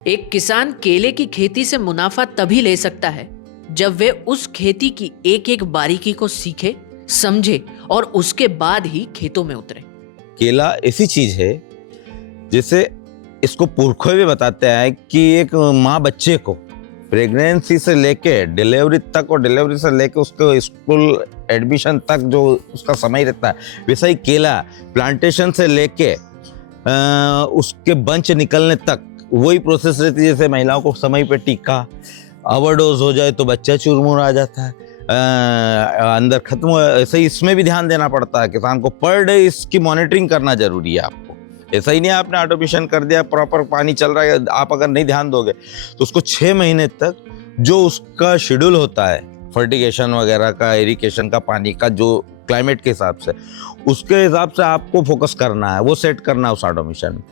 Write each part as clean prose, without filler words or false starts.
एक किसान केले की खेती से मुनाफा तभी ले सकता है जब वे उस खेती की एक एक बारीकी को सीखे, समझे और उसके बाद ही खेतों में उतरे। केला ऐसी चीज है जैसे इसको पुरखों भी बताते हैं कि एक माँ बच्चे को प्रेगनेंसी से लेके डिलीवरी तक और डिलीवरी से लेके उसको स्कूल एडमिशन तक जो उसका समय रहता है, वैसा ही केला प्लांटेशन से लेके उसके बंच निकलने तक वही प्रोसेस रहती है। जैसे महिलाओं को समय पे टीका ओवरडोज हो जाए तो बच्चा चुरमुर आ जाता है, अंदर खत्म हो, ऐसे ही इसमें भी ध्यान देना पड़ता है। किसान को पर डे इसकी मॉनिटरिंग करना जरूरी है। आपको ऐसा ही नहीं आपने ऑटोमेशन कर दिया, प्रॉपर पानी चल रहा है, आप अगर नहीं ध्यान दोगे तो उसको 6 महीने तक जो उसका शेड्यूल होता है फर्टिगेशन वगैरह का, इरिगेशन का, पानी का, जो क्लाइमेट के हिसाब से, उसके हिसाब से आपको फोकस करना है, वो सेट करना है उस ऑटोमेशन में।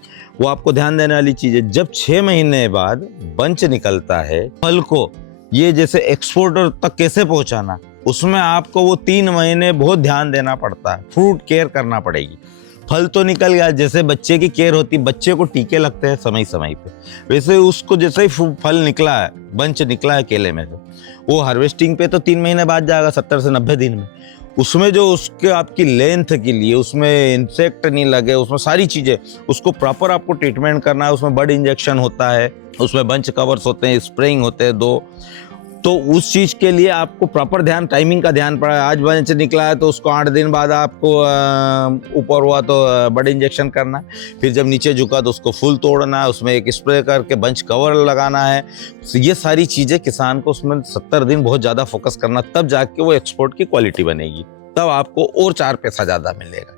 वो आपको ध्यान देने वाली चीज है। जब 6 महीने बाद बंच निकलता है, फल को ये जैसे एक्सपोर्टर तक कैसे पहुंचाना, उसमें आपको वो 3 महीने बहुत ध्यान देना पड़ता है। फ्रूट केयर करना पड़ेगी। फल तो निकल गया, जैसे बच्चे की केयर होती है, बच्चे को टीके लगते हैं समय समय पे, वैसे उसको जैसे ही फल निकला है, बंच निकला है केले में, तो वो हार्वेस्टिंग पे तो 3 महीने बाद जाएगा, 70 से 90 दिन में। उसमें जो उसके आपकी लेंथ के लिए उसमें इंसेक्ट नहीं लगे, उसमें सारी चीजें, उसको प्रॉपर आपको ट्रीटमेंट करना है। उसमें बड इंजेक्शन होता है, उसमें बंच कवर्स होते हैं, स्प्रेइंग होते हैं 2, तो उस चीज के लिए आपको प्रॉपर ध्यान, टाइमिंग का ध्यान पड़ा है। आज बंच निकला है तो उसको 8 दिन बाद आपको ऊपर हुआ तो बड इंजेक्शन करना है। फिर जब नीचे झुका तो उसको फुल तोड़ना है, उसमें एक स्प्रे करके बंच कवर लगाना है। ये सारी चीजें किसान को उसमें 70 दिन बहुत ज्यादा फोकस करना, तब जाके वो एक्सपोर्ट की क्वालिटी बनेगी, तब आपको और 4 पैसा ज्यादा मिलेगा।